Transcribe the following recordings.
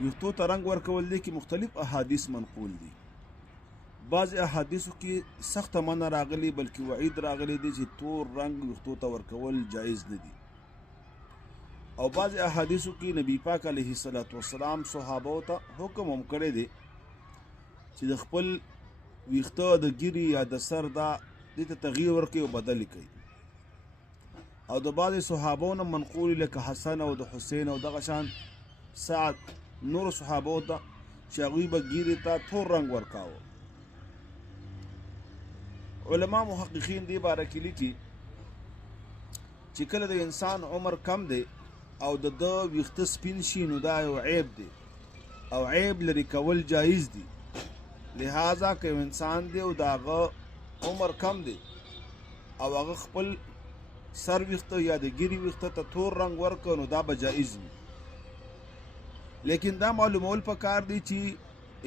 ویښتو ته رنګ ورکول دي کې مختلف احادیث منقول دي. بعض احادیثو کې سخته منع راغلي بلکې وعید راغلی دی چې تور رنګ ویښتو ته ورکول جایز نه دي. او بعض احادیثو کې نبی پاک علیه الصلاۃ والسلام صحابو ته حکم هم کړی دی چې د خپل ویښته د ګیري یا د سر دا دې ته تغییر ورکړي او بدل کړي. او د بعضې صحابو نه منقول لکه حسن او د حسین او دغه شان سعد نور صحابو ته چې هغوی به ګیرې ته تور رنګ ورکاوه. علما محققین دې باره کې لیکي چې کله د انسان عمر کم دی او د ده ویښته سپین شي نو دا یو عیب دی او عیب لرې کول جایز دي. لہذا که یو انسان دی او د هغه عمر کم دی او هغه خپل سر ویښته یا د ګیري ویښته ته تور رنګ ورکړه نو دا به جایز وي. لیکن دا معلومول پکار دی چې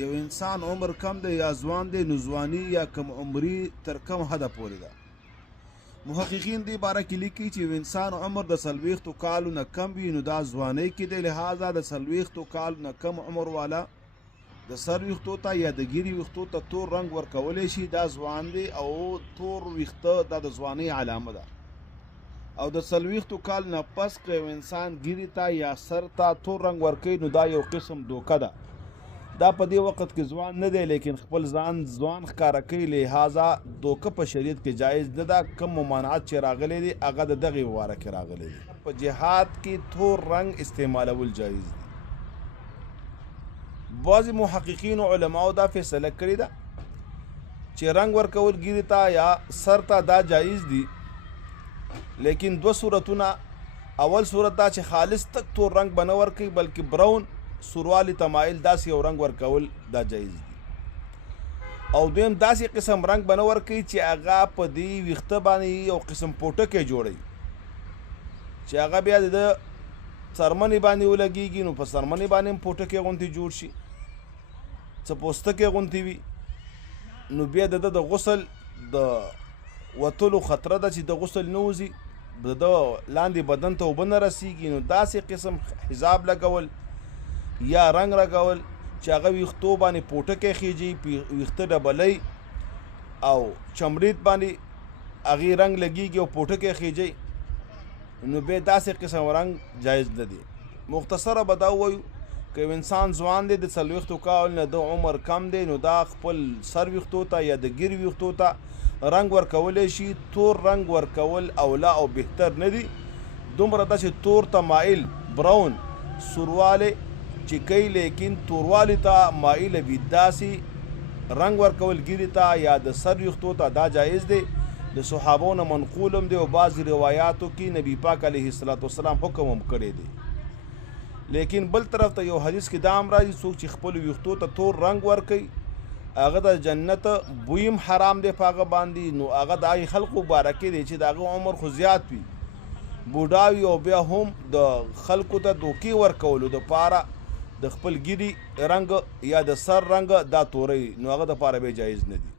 یو انسان عمر کم دی یا ځوان دی نو ځواني یا کم عمري تر کم حده پورې ده. محققین دې باره کې لیکي چې یو انسان عمر د 40 کالو نه کم وي نو دا ځوانۍ کې دی. لہذا د 40 کالو نه کم عمر والا د سر ویښتو ته یا د ګیري ویښتو ته تور رنګ ورکولی شي. دا ځوان دی او تور ویښته دا د ځوانۍ علامه ده. او د 40 کال نه پس که یو انسان ګیري ته یا سر ته تور رنګ ورکوي نو دا یو قسم دوکه ده. دا په دې وخت کې ځوان نه دی لیکن خپل ځان ځوان ښکاره کوي. لہذا دوکه په شریعت کې جایز نه ده. کم ممانعات چې راغلی دی هغه د دغې واره کې راغلی دی. په جهاد کې تور رنګ استعمالول جایز دي. بعضې محققینو علماو دا فیصله کړې ده چې رنګ ورکول ګیري ته یا سر ته دا جایز دي. لیکن دو صورتونه، اول صورت دا چې خالص تک تور رنګ به نه ورکوي بلکې براون سوروالی تمایل داسې یو رنګ ورکول دا جایز دي. او دویم داسې قسم رنګ به نه ورکوي چې هغه په دې ویښته باندې یو قسم پوټکی جوړوي چې هغه بیا د څرمنې باندې ولګېږي نو په څرمنې باندې هم پوټکی غوندې جوړ شي، څه پوستکی غوندې وي. نو بیا د ده د غسل د وتلو خطره ده چې د غسل نه وځي، د ده لاندې بدن ته اوبه نه رسېږي. نو داسې قسم حجاب لګول یا رنګ لګول چې هغه ویښتو باندې پوټکی خیجي، ویښته ډبلی او چمړید باندې هغې رنګ لګېږي او پوټکی خیجي، نو بیا داسې قسم رنګ جایز نه دی. مختصره به دا ووایو که یو انسان ځوان دی د 40 کال نه د عمر کم دی نو دا خپل سر ویښتو ته یا د ګیري ویښتو ته رنګ ورکولی شي. تور رنګ ورکول اولا او بهتر نه دي. دومره ده چې تور ته مایل براون سوروالی چې کوي لیکن توروالی ته مایله وي داسې رنګ ورکول ګیري ته یا د سر ویښتو ته دا جایز دی. د صحابو نه منقول هم دی او بعضې روایاتو کې نبی پاک علیه الصلاۃ والسلام حکم هم کړی دی. لیکن بل طرف ته یو حدیث کې دا هم راځي څوک چې خپل ویښتو ته تور رنګ ورکوي هغه د جنت بوی هم حرام دی په هغه باندې. نو هغه د هغې خلقو بارکې دی چې د هغه عمر خو زیات وي، بوډا وي او بیا هم د خلکو ته دوکې ورکولو دپاره د خپل ګیري رنګ یا د سر رنګ دا توری نو هغه دپاره بیا جایز نه دي.